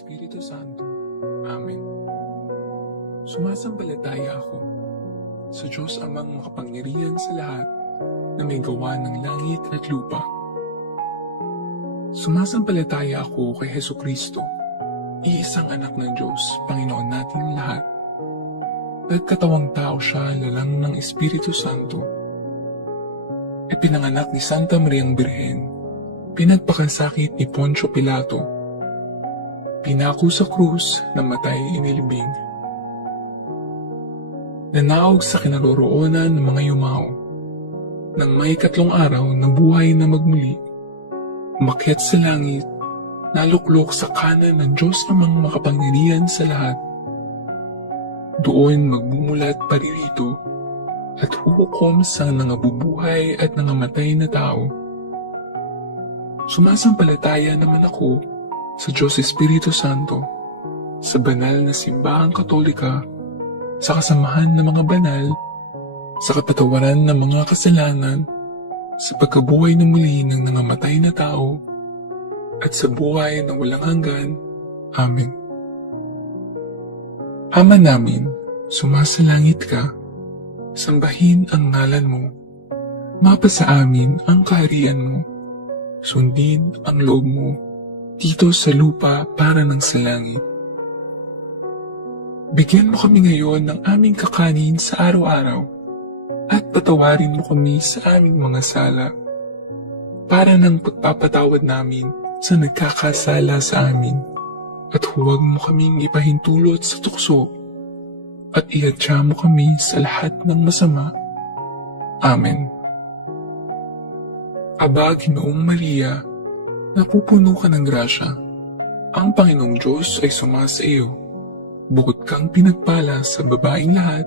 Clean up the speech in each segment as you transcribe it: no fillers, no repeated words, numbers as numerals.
Espiritu Santo. Amen. Sumasampalataya ako sa Diyos Amang makapangyarihan sa lahat na may gawa ng langit at lupa. Sumasampalataya ako kay Hesukristo, iisang anak ng Diyos, Panginoon nating lahat. Nagkatawang tao siya lalang ng Espiritu Santo. Ipinanganak ni Santa Mariang Birhen, pinagpakasakit ni Poncio Pilato, pinako sa krus, namatay inilibing. Nanaog sa kinaroroonan ng mga yumao. Nang may 3 araw na buhay na magmuli, umakyat sa langit, naluklok sa kanan ng Diyos Amang makapangyarihan sa lahat. Doon magmumulat paririto at huhukom sa nangabubuhay at nangamatay na tao. Sumasampalataya naman ako sa Diyos Espiritu Santo, sa banal na simbahang katolika, sa kasamahan ng mga banal, sa kapatawaran ng mga kasalanan, sa pagkabuhay na muli ng nangamatay na tao, at sa buhay na walang hanggan. Amen. Ama namin, sumasalangit ka, sambahin ang ngalan mo, mapasa amin ang kaharian mo, sundin ang loob mo, dito sa lupa para ng sa langit. Bigyan mo kami ngayon ng aming kakanin sa araw-araw at patawarin mo kami sa aming mga sala para ng pagpapatawad namin sa nagkakasala sa amin, at huwag mo kaming ipahintulot sa tukso at ihadya mo kami sa lahat ng masama. Amen. Aba, Ginoong Maria, napupuno ka ng grasya. Ang Panginoong Diyos ay sumasa iyo. Bukod kang pinagpala sa babaeng lahat,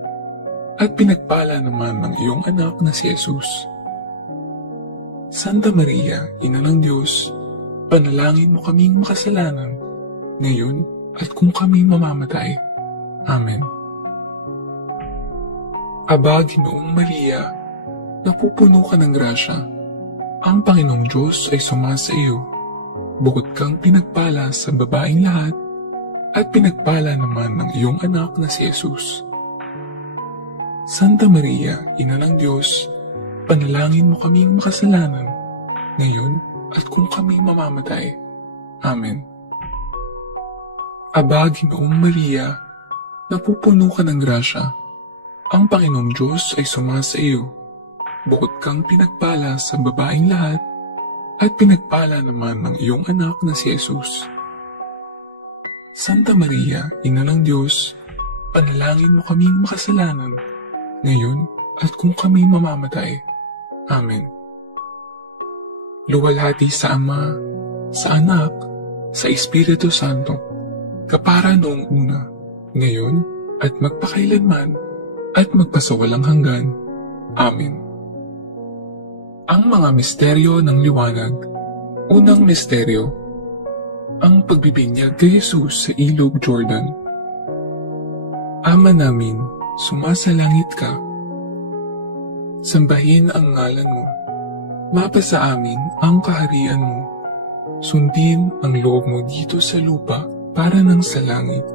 at pinagpala naman ng iyong anak na si Jesus. Santa Maria, Ina ng Diyos, panalangin mo kaming makasalanan, ngayon at kung kami mamamatay. Amen. Aba, Ginoong Maria, napupuno ka ng grasya. Ang Panginoong Diyos ay sumasa iyo. Bukod kang pinagpala sa babaeng lahat, at pinagpala naman ng iyong anak na si Jesus. Santa Maria, Ina ng Diyos, panalangin mo kaming makasalanan, ngayon at kung kami mamamatay. Amen. Aba, Ginoong Maria, napupuno ka ng grasya. Ang Panginoong Diyos ay sumasa iyo. Bukod kang pinagpala sa babaeng lahat, at pinagpala naman ng iyong anak na si Jesus. Santa Maria, Ina ng Diyos, panalangin mo kaming makasalanan, ngayon at kung kami mamamatay. Amen. Luwalhati sa Ama, sa Anak, sa Espiritu Santo, kapara noong una, ngayon at magpakailanman, at magpasawalang hanggan. Amen. Ang mga misteryo ng liwanag. Unang misteryo, ang pagbibinyag kay Jesus sa ilog Jordan. Ama namin, sumasalangit ka. Sambahin ang ngalan mo. Mapasa amin ang kaharian mo. Sundin ang loob mo dito sa lupa para ng sa langit.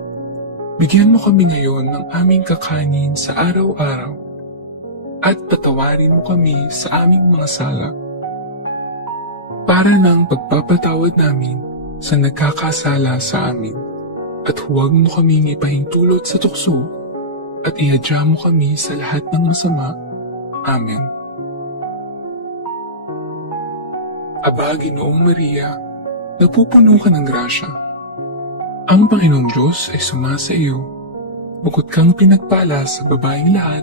Bigyan mo kami ngayon ng aming kakanin sa araw-araw, at patawarin mo kami sa aming mga sala, para ng pagpapatawad namin sa nagkakasala sa amin, at huwag mo kaming ipahintulot sa tukso, at ihadya mo kami sa lahat ng masama. Amen. Aba, Ginoong Maria, napupuno ka ng grasya. Ang Panginoong Diyos ay sumasa iyo. Bukod kang pinagpala sa babaeng lahat,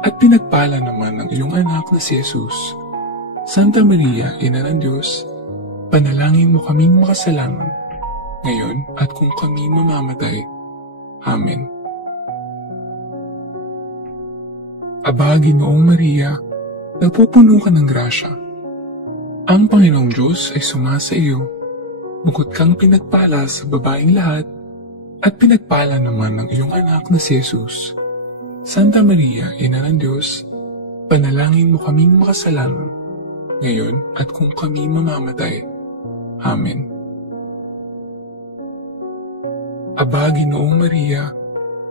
at pinagpala naman ng iyong anak na si Jesus. Santa Maria, Ina ng Diyos, panalangin mo kaming makasalanan, ngayon at kung kami mamamatay. Amen. Aba, Ginoong Maria, napupuno ka ng grasya. Ang Panginoong Diyos ay sumasa iyo. Bukod kang pinagpala sa babaeng lahat, at pinagpala naman ng iyong anak na si Jesus. Santa Maria, Ina ng Diyos, panalangin mo kaming makasalanan, ngayon at kung kami mamamatay. Amen. Aba, Ginoong Maria,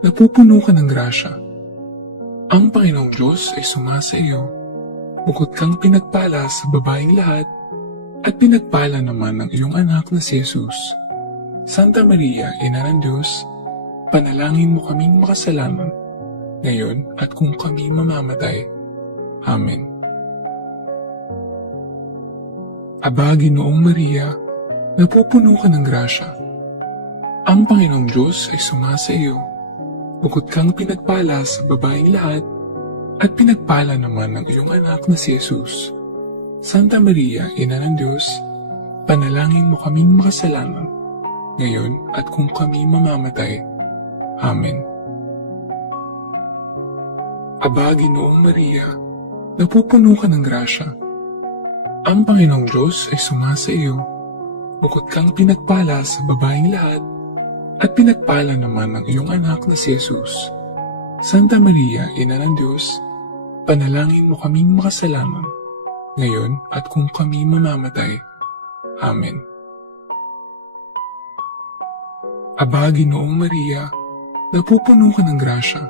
napupuno ka ng grasya. Ang Panginoong Diyos ay sumasa iyo. Bukod kang pinagpala sa babaeng lahat, at pinagpala naman ng iyong anak na si Jesus. Santa Maria, Ina ng Diyos, panalangin mo kaming makasalanan, ngayon at kung kami mamamatay. Amen. Aba, Ginoong Maria, napupuno ka ng grasya. Ang Panginoong Diyos ay sumasa iyo. Bukod kang pinagpala sa babaeng lahat, at pinagpala naman ng iyong anak na si Jesus. Santa Maria, Ina ng Diyos, panalangin mo kaming makasalanan, ngayon at kung kami mamamatay. Amen. Aba, Ginoong Maria, napupuno ka ng grasya. Ang Panginoong Diyos ay sumasa iyo. Bukod kang pinagpala sa babaeng lahat, at pinagpala naman ng iyong anak na si Jesus. Santa Maria, Ina ng Diyos, panalangin mo kaming makasalanan, ngayon at kung kami mamamatay. Amen. Aba, Ginoong Maria, napupuno ka ng grasya.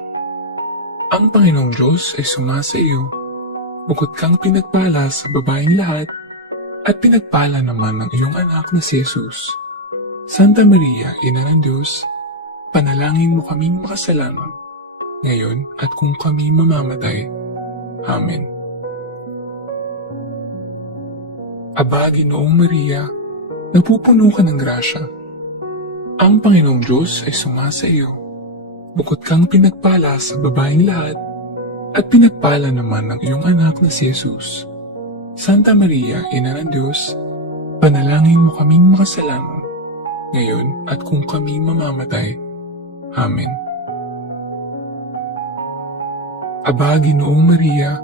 Ang Panginoong Diyos ay sumasa iyo. Bukod kang pinagpala sa babaeng lahat, at pinagpala naman ng iyong anak na si Jesus. Santa Maria, Ina ng Diyos, panalangin mo kaming makasalanan, ngayon at kung kami mamamatay. Amen. Aba, Ginoong Maria, napupuno ka ng grasya. Ang Panginoong Diyos ay sumasa iyo. Bukod kang pinagpala sa babaeng lahat, at pinagpala naman ng iyong anak na si Jesus. Santa Maria, Ina ng Diyos, panalangin mo kaming makasalanan, ngayon at kung kami mamamatay. Amen. Aba, Ginoong Maria,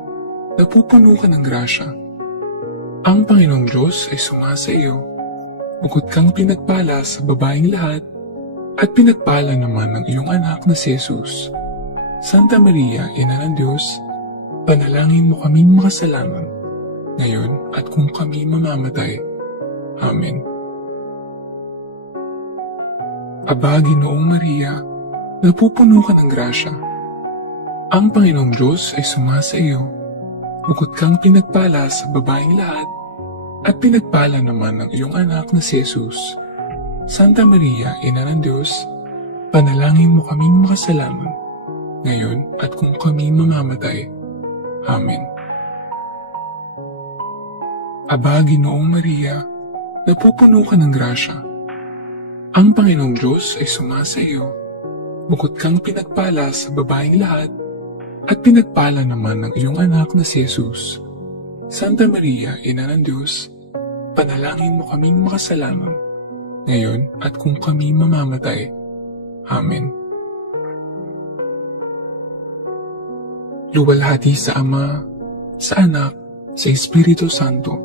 napupuno ka ng grasya. Ang Panginoong Diyos ay sumasa iyo. Bukod kang pinagpala sa babaeng lahat, at pinagpala naman ng iyong anak na si Jesus. Santa Maria, Ina ng Diyos, panalangin mo kaming makasalanan, ngayon at kung kami mamamatay. Amen. Aba, Ginoong Maria, napupuno ka ng grasya. Ang Panginoong Diyos ay sumasa iyo. Bukod kang pinagpala sa babaeng lahat, at pinagpala naman ng iyong anak na si Jesus. Santa Maria, Ina ng Diyos, panalangin mo kaming makasalanan, ngayon at kung kami mamamatay. Amen. Aba, Ginoong Maria, napupuno ka ng grasya. Ang Panginoong Diyos ay sumasa iyo. Bukod kang pinagpala sa babaeng lahat, at pinagpala naman ng iyong anak na si Jesus. Santa Maria, Ina ng Diyos, panalangin mo kaming makasalanan, ngayon at kung kami mamamatay. Amen. Luwalhati sa Ama, sa Anak, sa Espiritu Santo,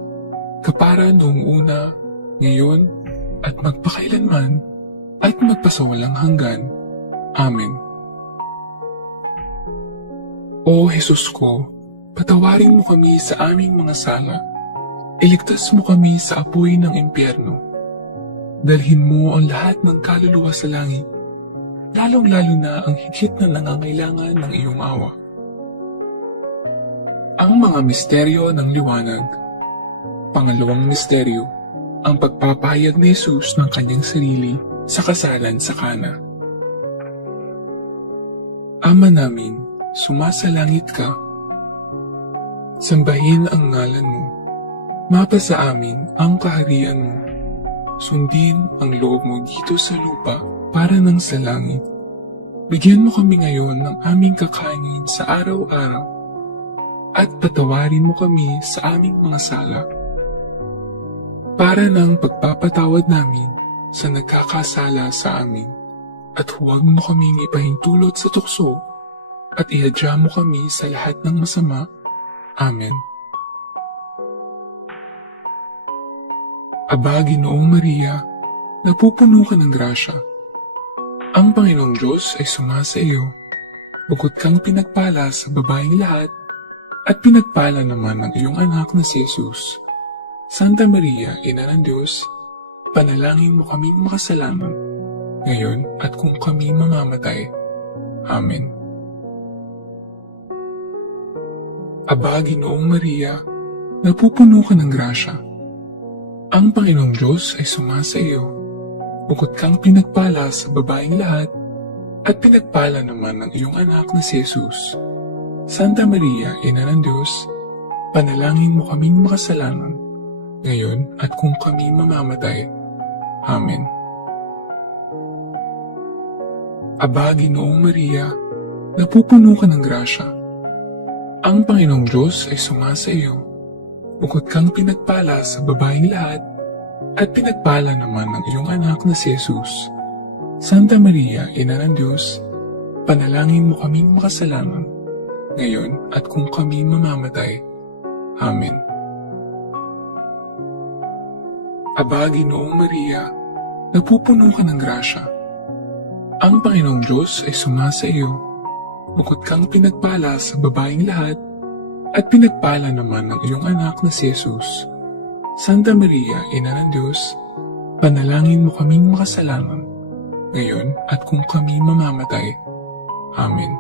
kapara noong una, ngayon, at magpakailanman, at magpasawalang hanggan. Amen. O Jesus ko, patawarin mo kami sa aming mga sala. Iligtas mo kami sa apoy ng impyerno. Dalhin mo ang lahat ng kaluluwa sa langit, lalong-lalo na ang higit na nangangailangan ng iyong awa. Ang mga misteryo ng liwanag. Pangalawang misteryo, ang pagpapahayag ni Jesus ng kanyang sarili sa kasalan sa Kana. Ama namin, sumasalangit ka. Sambahin ang ngalan mo. Mapasa amin ang kaharian mo. Sundin ang loob mo dito sa lupa para nang sa langit. Bigyan mo kami ngayon ng aming kakainin sa araw-araw at patawarin mo kami sa aming mga sala para ng pagpapatawad namin sa nagkakasala sa amin, at huwag mo kaming ipahintulot sa tukso, at ihadya mo kami sa lahat ng masama. Amen. Aba, Ginoong Maria, napupuno ka ng grasya. Ang Panginoong Diyos ay sumasa iyo. Bukod kang pinagpala sa babaeng lahat, at pinagpala naman ng iyong anak na si Jesus. Santa Maria, Ina ng Diyos, panalangin mo kaming makasalanan, ngayon at kung kami mamamatay. Amen. Aba, Ginoong Maria, napupuno ka ng grasya. Ang Panginoong Diyos ay sumasa iyo. Bukod kang pinagpala sa babaeng lahat, at pinagpala naman ng iyong anak na si Jesus. Santa Maria, Ina ng Diyos, panalangin mo kaming makasalanan, ngayon at kung kami mamamatay. Amen. Aba, Ginoong Maria, napupuno ka ng grasya. Ang Panginoong Diyos ay sumasa iyo. Bukod kang pinagpala sa babaeng lahat, at pinagpala naman ng iyong anak na si Jesus. Santa Maria, Ina ng Diyos, panalangin mo kaming makasalanan, ngayon at kung kami mamamatay. Amen. Aba, Ginoong Maria, napupuno ka ng grasya. Ang Panginoong Diyos ay sumasa iyo. Bukod kang pinagpala sa babaeng lahat, at pinagpala naman ng iyong anak na si Jesus. Santa Maria, Ina ng Diyos, panalangin mo kaming makasalanan, ngayon at kung kami mamamatay. Amen.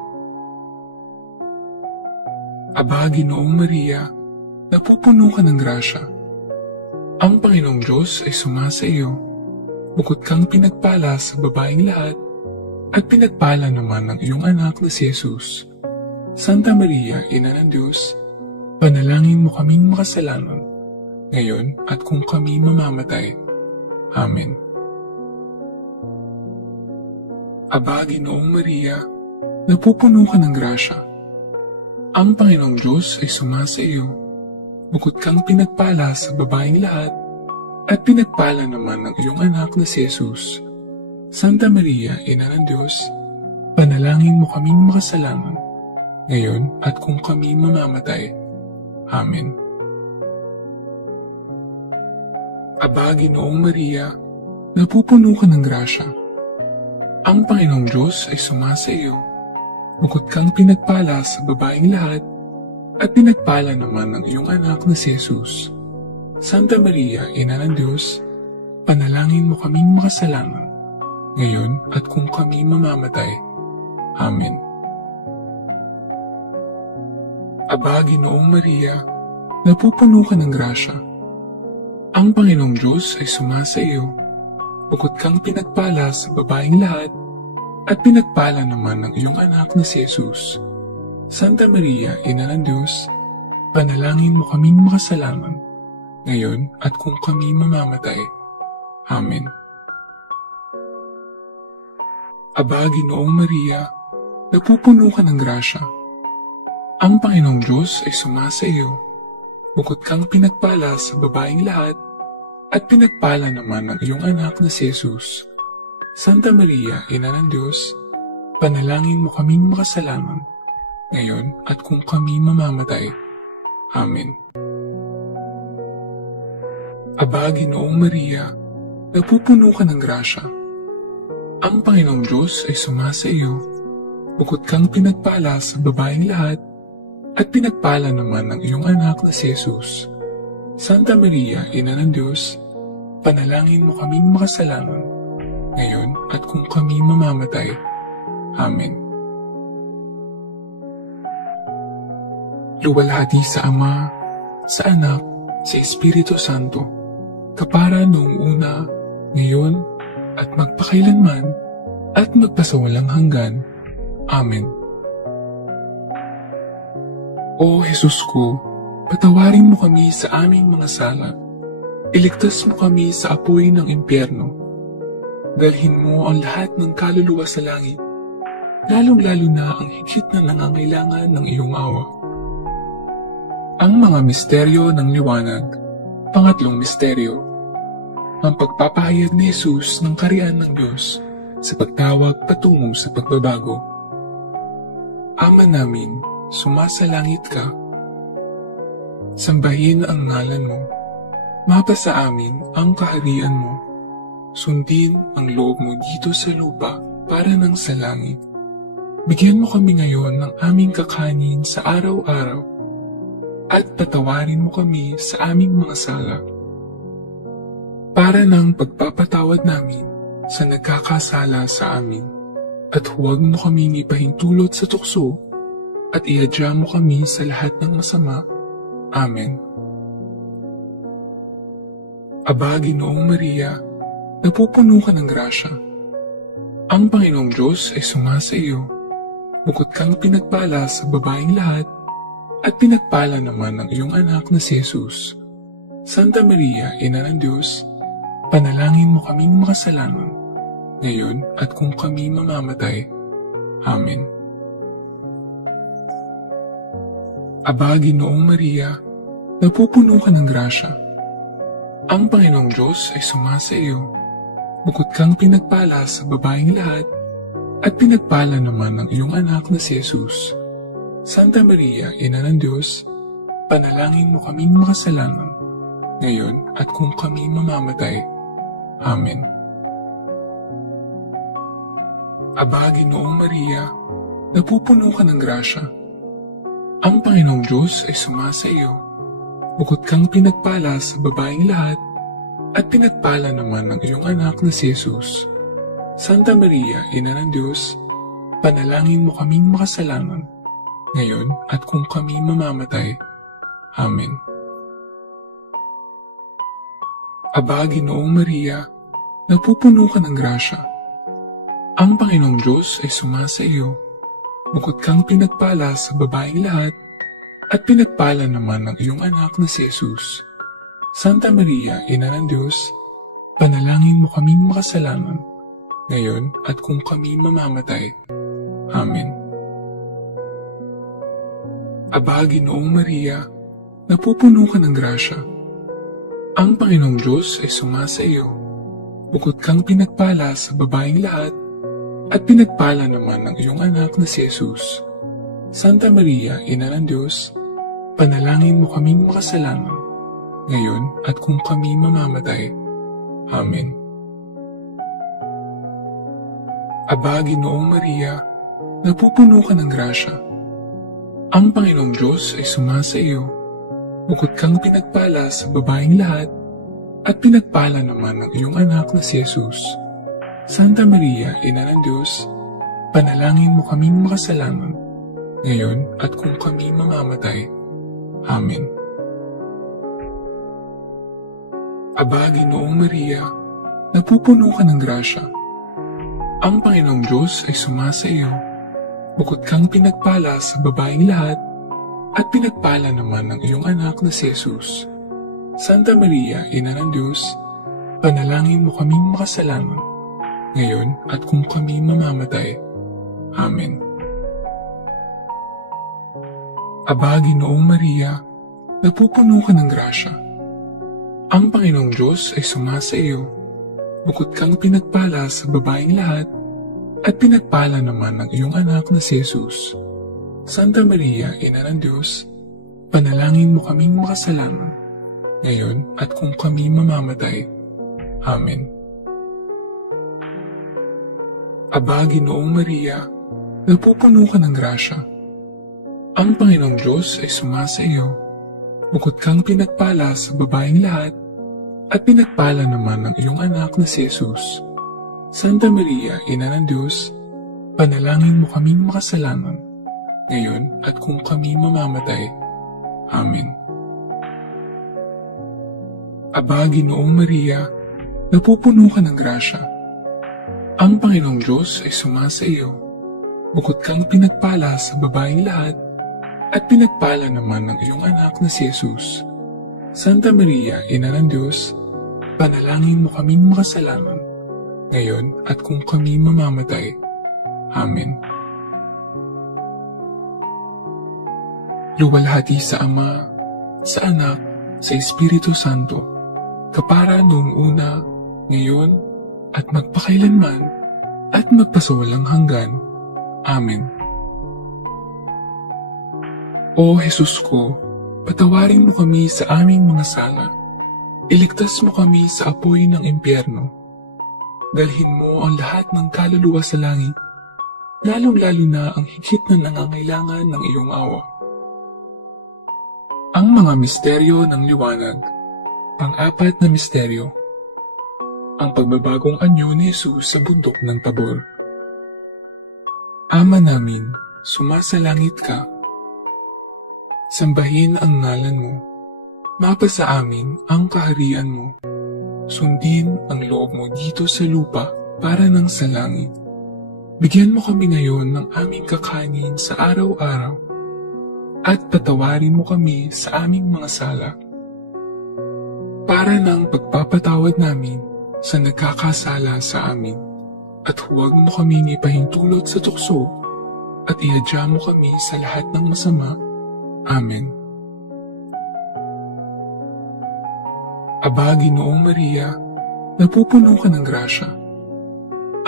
Aba, Ginoong Maria, napupuno ka ng grasya. Ang Panginoong Diyos ay sumasa iyo. Bukod kang pinagpala sa babaeng lahat, at pinagpala naman ng iyong anak na si Jesus. Santa Maria, Ina ng Diyos, panalangin mo kaming makasalanan, ngayon at kung kami mamamatay. Amen. Aba, Ginoong Maria, napupuno ka ng grasya. Ang Panginoong Diyos ay sumasa iyo. Bukod kang pinagpala sa babaeng lahat, at pinagpala naman ng iyong anak na si Jesus. Santa Maria, Ina ng Diyos, panalangin mo kaming makasalanan, ngayon at kung kami mamamatay. Amen. Aba, Ginoong Maria, napupuno ka ng grasya. Ang Panginoong Diyos ay sumasa iyo. Bukod kang pinagpala sa babaeng lahat, at pinagpala naman ng iyong anak na si Jesus. Santa Maria, Ina ng Diyos, panalangin mo kaming makasalanan, ngayon at kung kami mamamatay. Amen. Aba, Ginoong Maria, napupuno ka ng grasya. Ang Panginoong Diyos ay sumasa iyo. Bukod kang pinagpala sa babaeng lahat, at pinagpala naman ng iyong anak na si Jesus. Santa Maria, Ina ng Diyos, panalangin mo kaming makasalanan, ngayon at kung kami mamamatay. Amen. Aba, Ginoong Maria, napupuno ka ng grasya. Ang Panginoong Diyos ay sumasa iyo. Bukod kang pinagpala sa babaeng lahat, at pinagpala naman ng iyong anak na si Jesus. Santa Maria, Ina ng Diyos, panalangin mo kaming makasalanan, ngayon at kung kami mamamatay. Amen. Aba, Ginoong Maria, napupuno ka ng grasya. Ang Panginoong Diyos ay sumasa iyo. Bukod kang pinagpala sa babaeng lahat, at pinagpala naman ng iyong anak na si Jesus. Santa Maria, Ina ng Diyos, panalangin mo kaming makasalanan, ngayon at kung kami mamamatay. Amen. Luwalhati sa Ama, sa Anak, sa Espiritu Santo, kapara noong una, ngayon, at magpakailanman, at magpasawalang hanggan. Amen. O Jesus ko, patawarin mo kami sa aming mga sala. Iligtas mo kami sa apoy ng impyerno. Dalhin mo ang lahat ng kaluluwa sa langit, lalong-lalo na ang higit na nangangailangan ng iyong awa. Ang mga misteryo ng liwanag. Pangatlong misteryo, ang pagpapahayag ni Jesus ng kaharian ng Diyos sa pagtawag patungo sa pagbabago. Ama namin, sumasalangit ka. Sambahin ang ngalan mo. Mapasa amin ang kaharian mo. Sundin ang loob mo dito sa lupa para ng sa langit. Bigyan mo kami ngayon ng aming kakanin sa araw-araw at patawarin mo kami sa aming mga sala para ng pagpapatawad namin sa nagkakasala sa amin, at huwag mo kaming ipahintulot sa tukso, at iadya mo kami sa lahat ng masama. Amen. Aba, Ginoong Maria, napupuno ka ng grasya. Ang Panginoong Diyos ay sumasa iyo. Bukod kang pinagpala sa babaeng lahat, at pinagpala naman ang iyong anak na si Jesus. Santa Maria, Ina ng Diyos, panalangin mo kaming makasalanan, ngayon at kung kami mamamatay. Amen. Aba, Ginoong Maria, napupuno ka ng grasya. Ang Panginoong Diyos ay sumasa iyo. Bukod kang pinagpala sa babaeng lahat, at pinagpala naman ang iyong anak na si Jesus. Santa Maria, Ina ng Diyos, panalangin mo kaming makasalanan, ngayon at kung kami mamamatay. Amen. Aba, Ginoong Maria, napupuno ka ng grasya. Ang Panginoong Diyos ay sumasa iyo. Bukod kang pinagpala sa babaeng lahat, at pinagpala naman ang iyong anak na si Jesus. Santa Maria, Ina ng Diyos, panalangin mo kaming makasalanan, ngayon at kung kami mamamatay. Amen. Aba, Ginoong Maria, napupuno ka ng grasya. Ang Panginoong Diyos ay sumasa iyo. Bukod kang pinagpala sa babaeng lahat, at pinagpala naman ang iyong anak na si Jesus. Santa Maria, Ina ng Diyos, panalangin mo kaming makasalanan, ngayon at kung kami mamamatay. Amen. Aba, Ginoong Maria, napupuno ka ng grasya. Ang Panginoong Diyos ay sumasa iyo. Bukod kang pinagpala sa babaeng lahat, at pinagpala naman ang iyong anak na si Jesus. Santa Maria, Ina ng Diyos, panalangin mo kaming makasalanan, ngayon at kung kami mamamatay. Amen. Aba, Ginoong Maria, napupuno ka ng grasya. Ang Panginoong Diyos ay sumasa iyo. Bukod kang pinagpala sa babaeng lahat, at pinagpala naman ang iyong anak na si Jesus. Santa Maria, Ina ng Diyos, panalangin mo kaming makasalanan, ngayon at kung kami mamamatay. Amen. Aba, Ginoong Maria, napupuno ka ng grasya. Ang Panginoong Diyos ay sumasa iyo. Bukod kang pinagpala sa babaeng lahat, at pinagpala naman ang iyong anak na si Jesus. Santa Maria, Ina ng Diyos, panalangin mo kaming makasalanan, ngayon at kung kami mamamatay. Amen. Aba, Ginoong Maria, napupuno ka ng grasya. Ang Panginoong Diyos ay sumasa iyo. Bukod kang pinagpala sa babaeng lahat, at pinagpala naman ang iyong anak na si Jesus. Santa Maria, Ina ng Diyos, panalangin mo kaming makasalanan, ngayon at kung kami mamamatay. Amen. Aba, Ginoong Maria, napupuno ka ng grasya. Ang Panginoong Diyos ay sumasa iyo. Bukod kang pinagpala sa babaeng lahat, at pinagpala naman ang iyong anak na si Jesus. Santa Maria, Ina ng Diyos, panalangin mo kaming makasalanan, ngayon at kung kami mamamatay. Amen. Aba, Ginoong Maria, napupuno ka ng grasya. Ang Panginoong Diyos ay sumasa iyo. Bukod kang pinagpala sa babaeng lahat, at pinagpala naman ang iyong anak na si Jesus. Santa Maria, Ina ng Diyos, panalangin mo kaming makasalanan, ngayon at kung kami mamamatay. Amen. Luwalhati sa Ama, sa Anak, sa Espiritu Santo, kapara noong una, ngayon, at magpakailanman, at magpasawalang hanggan. Amen. O Jesus ko, patawarin mo kami sa aming mga sala. Iligtas mo kami sa apoy ng impyerno. Dalhin mo ang lahat ng kaluluwa sa langit, lalong-lalo na ang higit na nangangailangan ng iyong awa. Ang mga misteryo ng liwanag. Pang-apat na misteryo. ang pagbabagong anyo ni Jesus sa bundok ng Tabor. Ama namin, sumasalangit ka. Sambahin ang ngalan mo. Mapasa amin ang kaharian mo. Sundin ang loob mo dito sa lupa para ng sa langit. Bigyan mo kami ngayon ng aming kakanin sa araw-araw at patawarin mo kami sa aming mga sala para ng pagpapatawad namin sa nagkakasala sa amin. At huwag mo kaming ipahintulot sa tukso at ihadya mo kami sa lahat ng masama. Amen. Aba, Ginoong Maria, napupuno ka ng grasya.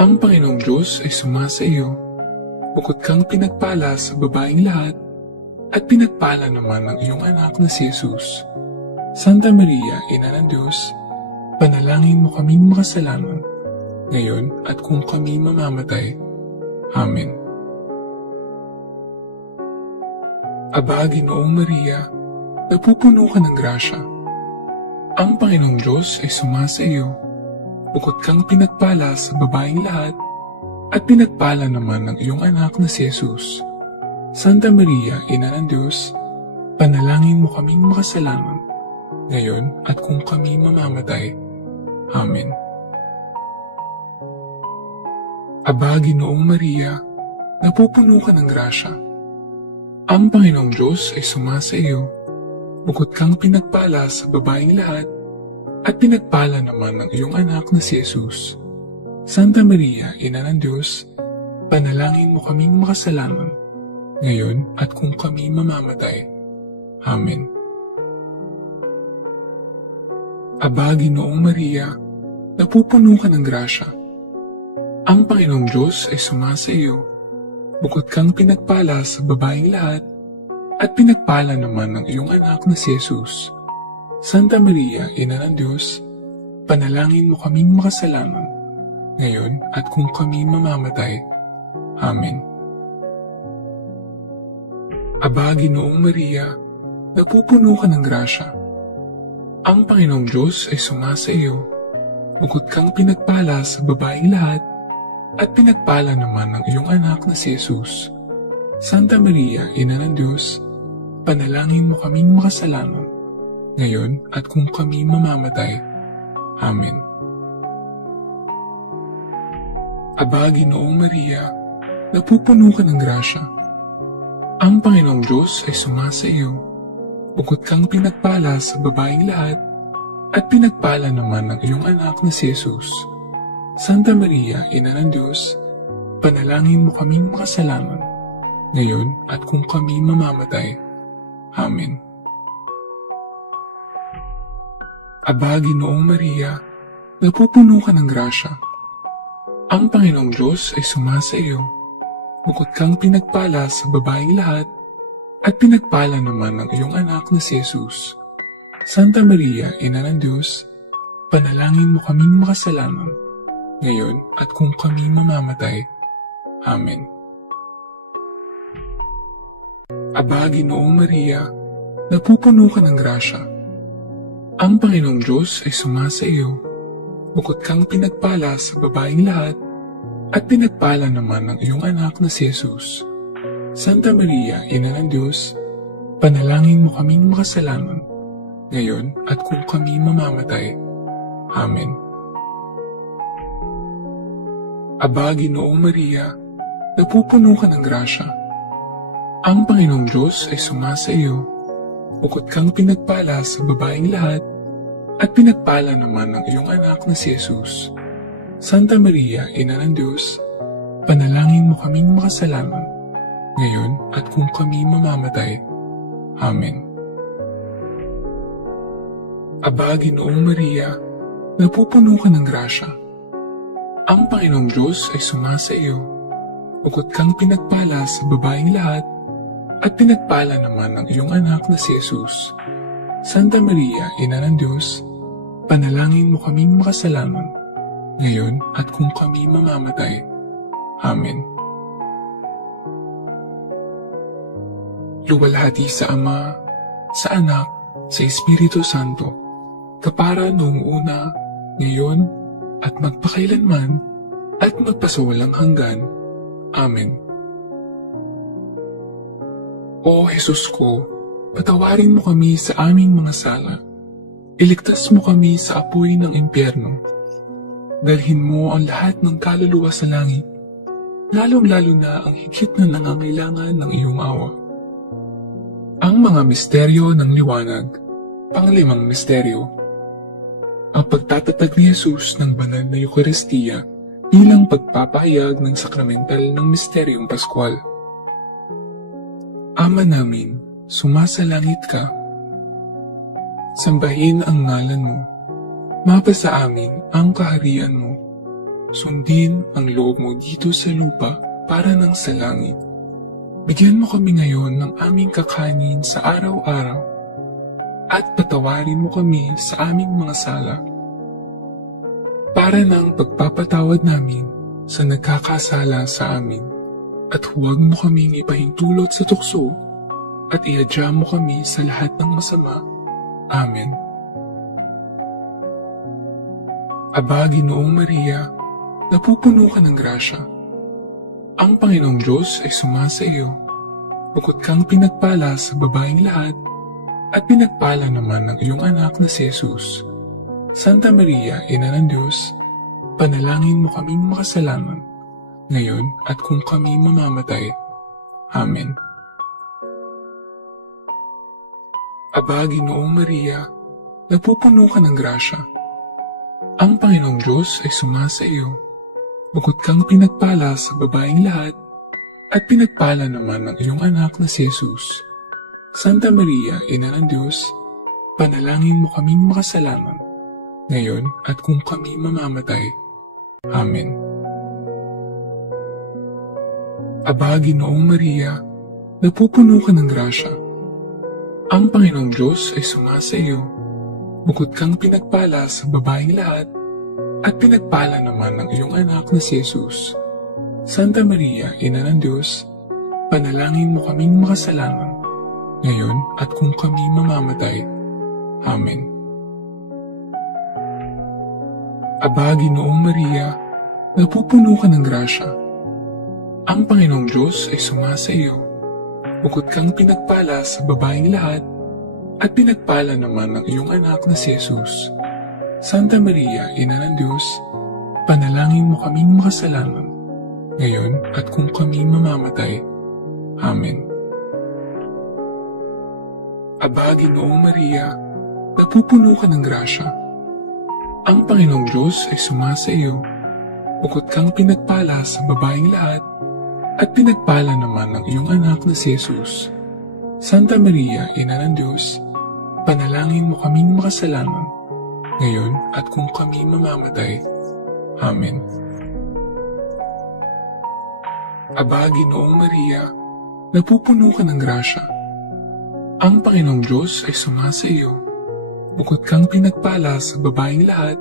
Ang Panginoong Diyos ay sumasa iyo. Bukod kang pinagpala sa babaeng lahat, at pinagpala naman ang iyong anak na si Jesus. Santa Maria, Ina ng Diyos, panalangin mo kaming makasalanan, ngayon at kung kami mamamatay. Amen. Aba, Ginoong Maria, napupuno ka ng grasya. Ang Panginoong Diyos ay sumasa iyo. Bukod kang pinagpala sa babaeng lahat, at pinagpala naman ang iyong anak na si Jesus. Santa Maria, Ina ng Diyos, panalangin mo kaming makasalanan, ngayon at kung kami mamamatay. Amen. Aba, Ginoong Maria, napupuno ka ng grasya. Ang Panginoong Diyos ay sumasa iyo. Bukod kang pinagpala sa babaeng lahat, at pinagpala naman ang iyong anak na si Jesus. Santa Maria, Ina ng Diyos, panalangin mo kaming makasalanan, ngayon at kung kami mamamatay. Amen. Aba, Ginoong Maria, napupuno ka ng grasya. Ang Panginoong Diyos ay sumasa iyo. Bukod kang pinagpala sa babaeng lahat, at pinagpala naman ang iyong anak na si Jesus. Santa Maria, Ina ng Diyos, panalangin mo kaming makasalanan, ngayon at kung kami mamamatay. Amen. Aba, Ginoong Maria, napupuno ka ng grasya. Ang Panginoong Diyos ay sumasa iyo. Bukod kang pinagpala sa babaeng lahat, at pinagpala naman ang iyong anak na si Jesus. Santa Maria, Ina ng Diyos, panalangin mo kaming makasalanan, ngayon at kung kami mamamatay. Amen. Aba, Ginoong Maria, napupuno ka ng grasya. Ang Panginoong Diyos ay sumasa iyo. Bukod kang pinagpala sa babaeng lahat, at pinagpala naman ang iyong anak na si Jesus. Santa Maria, Ina ng Diyos, panalangin mo kaming makasalanan, ngayon at kung kami mamamatay. Amen. Aba, Ginoong Maria, napupuno ka ng grasya. Ang Panginoong Diyos ay sumasa iyo. Bukod kang pinagpala sa babaeng lahat, at pinagpala naman ang iyong anak na si Jesus. Santa Maria, Ina ng Diyos, panalangin mo kaming makasalanan, ngayon at kung kami mamamatay. Amen. Aba, Ginoong Maria, napupuno ka ng grasya. Ang Panginoong Diyos ay sumasa iyo. Bukod kang pinagpala sa babaeng lahat, at pinagpala naman ang iyong anak na si Jesus. Santa Maria, Ina ng Diyos, panalangin mo kaming makasalanan, ngayon at kung kami mamamatay. Amen. Aba, Ginoong Maria, napupuno ka ng grasya. Ang Panginoong Diyos ay sumasa iyo. Bukod kang pinagpala sa babaeng lahat, at pinagpala naman ang iyong anak na si Jesus. Santa Maria, Ina ng Diyos, panalangin mo kaming makasalanan, ngayon at kung kami mamamatay. Amen. Aba, Ginoong Maria, napupuno ka ng grasya. Ang Panginoong Diyos ay sumasa iyo. Bukod kang pinagpala sa babaeng lahat, at pinagpala naman ang iyong anak na si Jesus. Santa Maria, Ina ng Diyos, panalangin mo kaming makasalanan, ngayon at kung kami mamamatay. Amen. Luwalhati sa Ama, sa Anak, sa Espiritu Santo, kapara noong una, ngayon, at magpakailanman, at magpasawalang hanggan. Amen. O Jesus ko, patawarin mo kami sa aming mga sala. Iligtas mo kami sa apoy ng impyerno. Dalhin mo ang lahat ng kaluluwa sa langit, lalong-lalo na ang higit na nangangailangan ng iyong awa. Ang mga misteryo ng liwanag. Panglimang misteryo. Ang pagtatatag ni Jesus ng banal na Eucharistia bilang pagpapahayag ng sakramental ng misteryong Pascual. Ama namin, sumasalangit ka. Sambahin ang ngalan mo. Mapasa amin ang kaharian mo. Sundin ang loob mo dito sa lupa para ng sa langit. Bigyan mo kami ngayon ng aming kakanin sa araw-araw at patawarin mo kami sa aming mga sala para ng pagpapatawad namin sa nagkakasala sa amin. At huwag mo kaming ipahintulot sa tukso at iadya mo kami sa lahat ng masama. Amen. Aba, Ginoong Maria, napupuno ka ng grasya. Ang Panginoong Diyos ay sumasa iyo. Bukod kang pinagpala sa babaeng lahat, at pinagpala naman ng iyong anak na si Jesus. Santa Maria, Ina ng Diyos, panalangin mo kaming makasalanan, ngayon at kung kami mamamatay. Amen. Aba, Ginoong Maria, napupuno ka ng grasya. Ang Panginoong Diyos ay sumasa iyo. Bukod kang pinagpala sa babaeng lahat, at pinagpala naman ng iyong anak na si Jesus. Santa Maria, Ina ng Diyos, panalangin mo kaming makasalanan, ngayon at kung kami mamamatay. Amen. Aba, Ginoong Maria, napupuno ka ng grasya. Ang Panginoong Diyos ay sumasa iyo. Bukod kang pinagpala sa babaeng lahat, at pinagpala naman ng iyong anak na si Jesus. Santa Maria, Ina ng Diyos, panalangin mo kaming makasalanan, ngayon at kung kami mamamatay. Amen. Aba, Ginoong Maria, napupuno ka ng grasya. Ang Panginoong Diyos ay sumasa iyo. Bukod kang pinagpala sa babaeng lahat, at pinagpala naman ng iyong anak na si Jesus. Santa Maria, Ina ng Diyos, panalangin mo kaming makasalanan, ngayon at kung kami mamamatay. Amen. Aba, Ginoong Maria, napupuno ka ng grasya. Ang Panginoong Diyos ay sumasa iyo. Bukod kang pinagpala sa babaeng lahat, at pinagpala naman ng iyong anak na si Jesus. Santa Maria, Ina ng Diyos, panalangin mo kaming makasalanan, ngayon at kung kami mamamatay. Amen. Aba, Ginoong Maria, napupuno ka ng grasya. Ang Panginoong Diyos ay sumasa iyo. Bukod kang pinagpala sa babaeng lahat,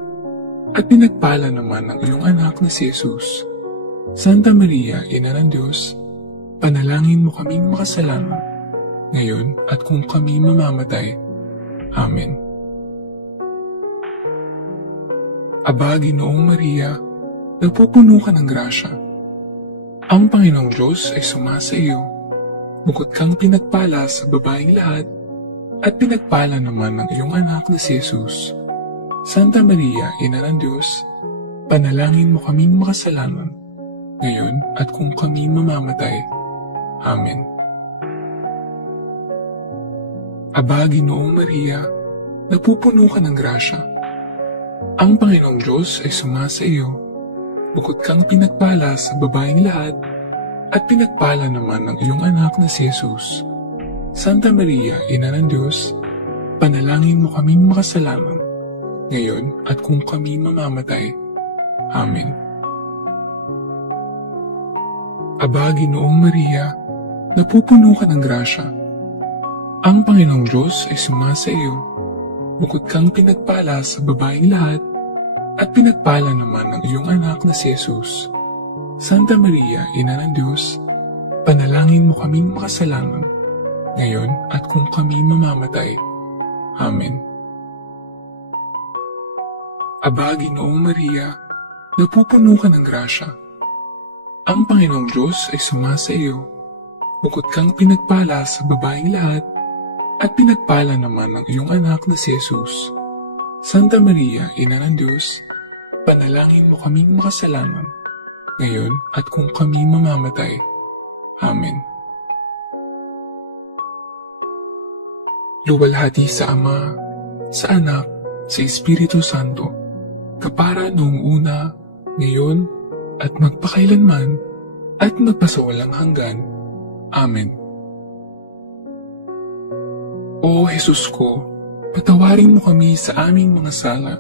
at pinagpala naman ng iyong anak na si Jesus. Santa Maria, Ina ng Diyos, panalangin mo kaming makasalanan, ngayon at kung kami mamamatay. Amen. Aba, Ginoong Maria, napupuno ka ng grasya. Ang Panginoong Diyos ay sumasa iyo. Bukod kang pinagpala sa babaeng lahat, at pinagpala naman ng iyong anak na si Jesus. Santa Maria, Ina ng Diyos, panalangin mo kaming makasalanan, ngayon at kung kami mamamatay. Amen. Aba, Ginoong Maria, napupuno ka ng grasya. Ang Panginoong Diyos ay sumasa iyo. Bukod kang pinagpala sa babaeng lahat, at pinagpala naman ng iyong anak na si Jesus. Santa Maria, Ina ng Diyos, panalangin mo kaming makasalanan, ngayon at kung kami mamamatay. Amen. Aba, Ginoong Maria, napupuno ka ng grasya. Ang Panginoong Diyos ay sumasa iyo. Bukod kang pinagpala sa babaeng lahat, at pinagpala naman ng iyong anak na si Jesus. Santa Maria, Ina ng Diyos, panalangin mo kaming makasalanan, ngayon at kung kami mamamatay. Amen. Aba, Ginoong Maria, napupuno ka ng grasya. Ang Panginoong Diyos ay sumasa iyo. Bukod kang pinagpala sa babaeng lahat, at pinagpala naman ang iyong anak na si Jesus. Santa Maria, Ina ng Diyos, panalangin mo kaming makasalanan, ngayon at kung kami mamamatay. Amen. Luwalhati sa Ama, sa Anak, sa Espiritu Santo, kapara noong una, ngayon, at magpakailanman, at magpasawalang hanggan. Amen. O Jesus ko, patawarin mo kami sa aming mga sala.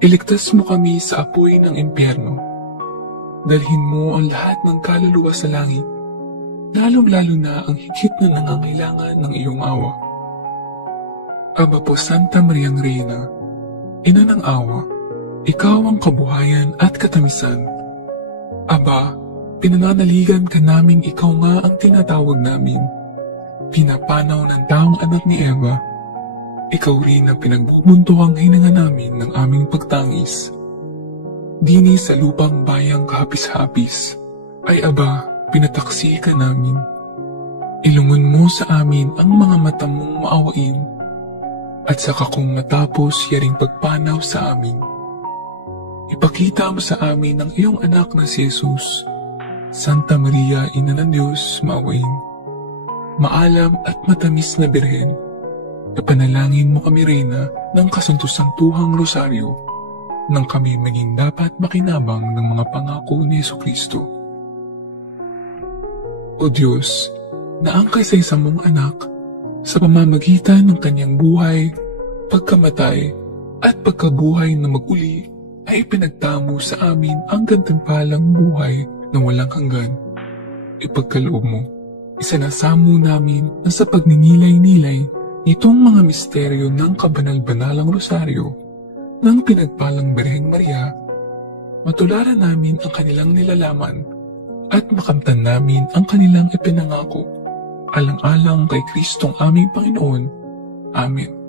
Iligtas mo kami sa apoy ng impyerno. Dalhin mo ang lahat ng kaluluwa sa langit, lalong-lalo na ang higit na nangangailangan ng iyong awa. Aba po Santa Mariang Reyna, Ina ng awa, ikaw ang kabuhayan at katamisan. Aba, pinananaligan ka naming ikaw nga ang tinatawag namin. Pinapanaw ng taong anak ni Eva. Ikaw rin ang pinagbubunto ang hininga namin ng aming pagtangis. Dini sa lupang bayang kahapis-hapis, ay aba, pinataksi ka namin. Ilungon mo sa amin ang mga mata mong maawain, at saka kung matapos yaring pagpanaw sa amin. Ipakita mo sa amin ang iyong anak na si Jesus. Santa Maria, Ina ng Diyos, maawain. Maalam at matamis na Birhen, kapanalangin mo kami, Reyna, ng kasanto-santuhang rosaryo, nang kami maging dapat makinabang ng mga pangako ni Jesucristo. O Diyos, na ang kaisa-isa mong anak, sa pamamagitan ng kanyang buhay, pagkamatay, at pagkabuhay na maguli, ay ipinagtamo sa amin ang gantimpalang buhay na walang hanggan. Ipagkaloob mo, isinasamo namin na sa pagninilay-nilay nitong mga misteryo ng kabanal-banalang rosaryo ng pinagpalang Birheng Maria, matularan namin ang kanilang nilalaman at makamtan namin ang kanilang ipinangako, alang-alang kay Kristong aming Panginoon. Amen.